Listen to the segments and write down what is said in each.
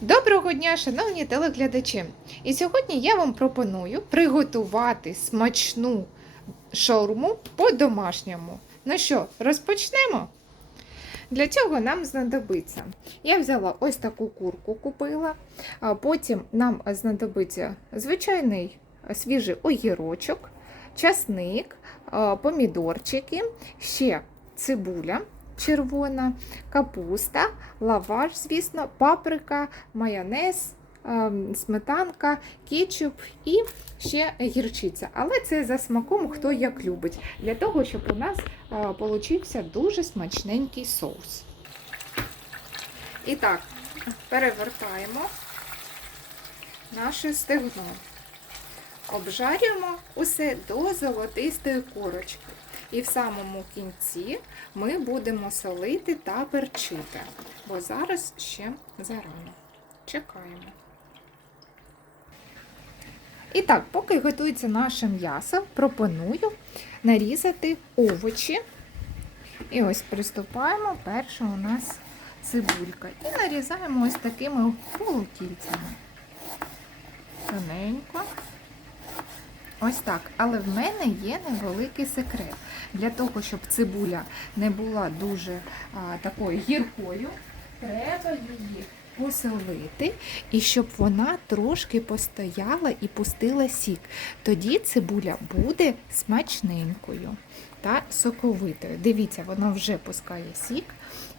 Доброго дня, шановні телеглядачі! І сьогодні я вам пропоную приготувати смачну шаурму по-домашньому. Ну що, розпочнемо? Для цього нам знадобиться. Я взяла ось таку курку, купила, а потім нам знадобиться звичайний свіжий огірочок, часник, помідорчики, ще цибуля червона, капуста, лаваш, звісно, паприка, майонез, ем, сметанка, кетчуп і ще гірчиця. Але це за смаком, хто як любить, для того, щоб у нас е, получився дуже смачненький соус. І так, перевертаємо наше стегно. Обжарюємо усе до золотистої корочки. І в самому кінці ми будемо солити та перчити, бо зараз ще зарано. Чекаємо. І так, поки готується наше м'ясо, пропоную нарізати овочі. І ось приступаємо. Перша у нас цибулька. І нарізаємо ось такими полукільцями. Тоненько. Ось так. Але в мене є невеликий секрет. Для того, щоб цибуля не була дуже а, такою гіркою, треба її посолити, і щоб вона трошки постояла і пустила сік. Тоді цибуля буде смачненькою та соковитою. Дивіться, вона вже пускає сік.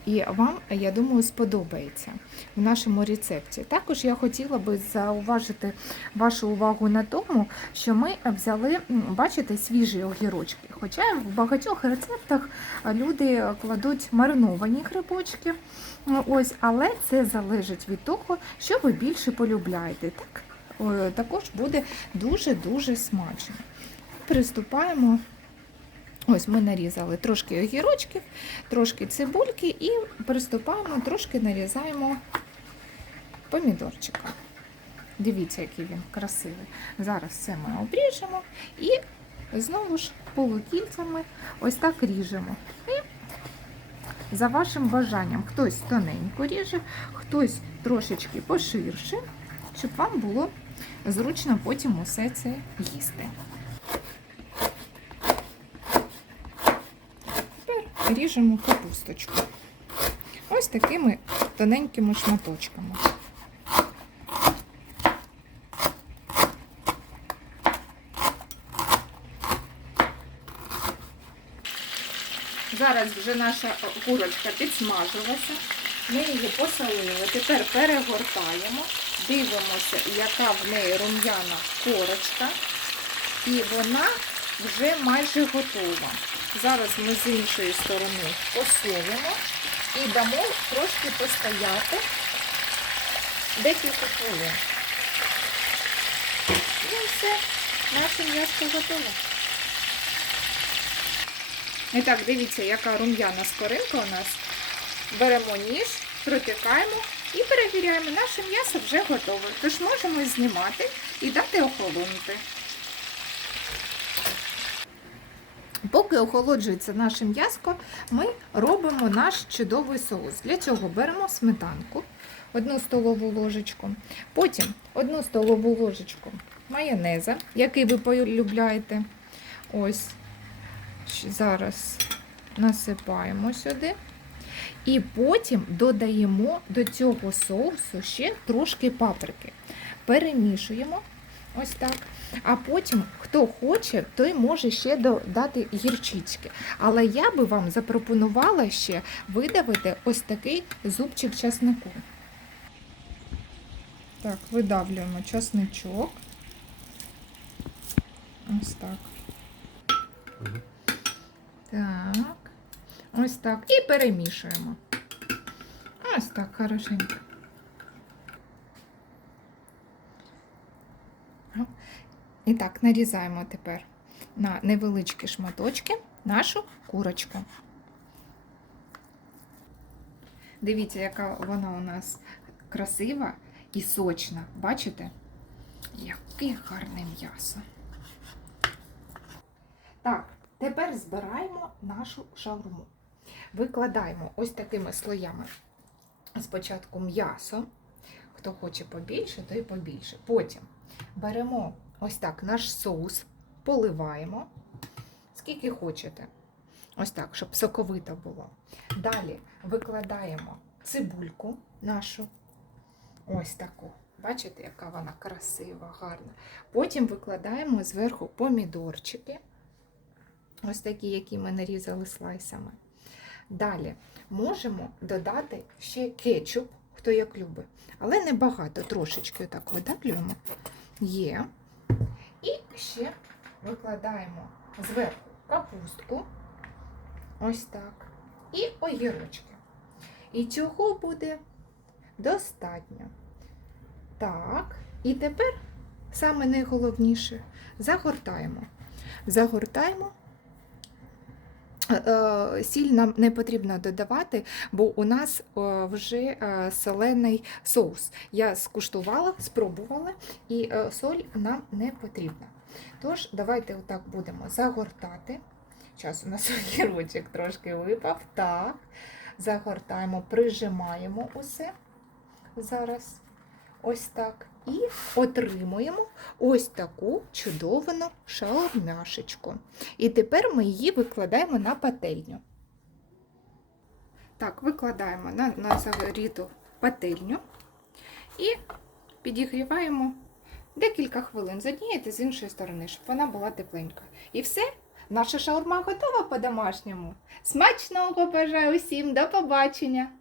І вам, я думаю, сподобається в нашому рецепті. Також я хотіла би зауважити вашу увагу на тому, що ми взяли, бачите, свіжі огірочки. Хоча в багатьох рецептах люди кладуть мариновані грибочки. Ось, але це залежить від того, що ви більше полюбляєте. Так, також буде дуже-дуже смачно. Приступаємо. Ось ми нарізали трошки огірочків, трошки цибульки і приступаємо, трошки нарізаємо помідорчика. Дивіться, який він красивий. Зараз це ми обріжемо і знову ж полукільцями ось так ріжемо. І за вашим бажанням, хтось тоненько ріже, хтось трошечки поширше, щоб вам було зручно потім усе це їсти. Тепер ріжемо капусточку. Ось такими тоненькими шматочками. Зараз вже наша курочка підсмажилася. Ми її посолили. Тепер перегортаємо, дивимося, яка в неї рум'яна корочка. І вона вже майже готова. Зараз ми з іншої сторони посолимо і дамо трошки постояти декілька хвилин. І все, наше м'ясо готове. І так, дивіться, яка рум'яна скоринка у нас. Беремо ніж, протикаємо і перевіряємо, наше м'ясо вже готове. Тож можемо знімати і дати охолонути. Поки охолоджується наше м'яско, ми робимо наш чудовий соус. Для цього беремо сметанку, одну столову ложечку, потім одну столову ложечку майонеза, який ви полюбляєте. Ось зараз насипаємо сюди. І потім додаємо до цього соусу ще трошки паприки. Перемішуємо ось так. А потім, хто хоче, той може ще додати гірчички. Але я би вам запропонувала ще видавити ось такий зубчик часнику. Так, видавлюємо часничок. Ось так. Так. Ось так. І перемішуємо. Ось так, хорошенько. І так, нарізаємо тепер на невеличкі шматочки нашу курочку. Дивіться, яка вона у нас красива і сочна. Бачите? Яке гарне м'ясо. Так, тепер збираємо нашу шаурму. Викладаємо ось такими слоями спочатку м'ясо. Хто хоче побільше, то й побільше. Потім беремо ось так наш соус, поливаємо, скільки хочете. Ось так, щоб соковито було. Далі викладаємо цибульку нашу. Ось таку. Бачите, яка вона красива, гарна. Потім викладаємо зверху помідорчики. Ось такі, які ми нарізали слайсами. Далі можемо додати ще кетчуп, хто як любить. Але не багато, трошечки отак видавлюємо. Є. І ще викладаємо зверху капустку. Ось так. І огірочки. І цього буде достатньо. Так, і тепер саме найголовніше загортаємо. Загортаємо. Е, Сіль нам не потрібно додавати, бо у нас е, вже е, солений соус. Я скуштувала, спробувала, і соль нам не потрібна. Тож, давайте отак будемо загортати. Зараз у нас огірочок трошки випав. Так, загортаємо, прижимаємо усе зараз. Ось так. І отримуємо ось таку чудовану шаурмяшечку. І тепер ми її викладаємо на пательню. Так, викладаємо на, на загоріту пательню і підігріваємо декілька хвилин з однієї та з іншої сторони, щоб вона була тепленька. І все, наша шаурма готова по-домашньому. Смачного бажаю усім, до побачення!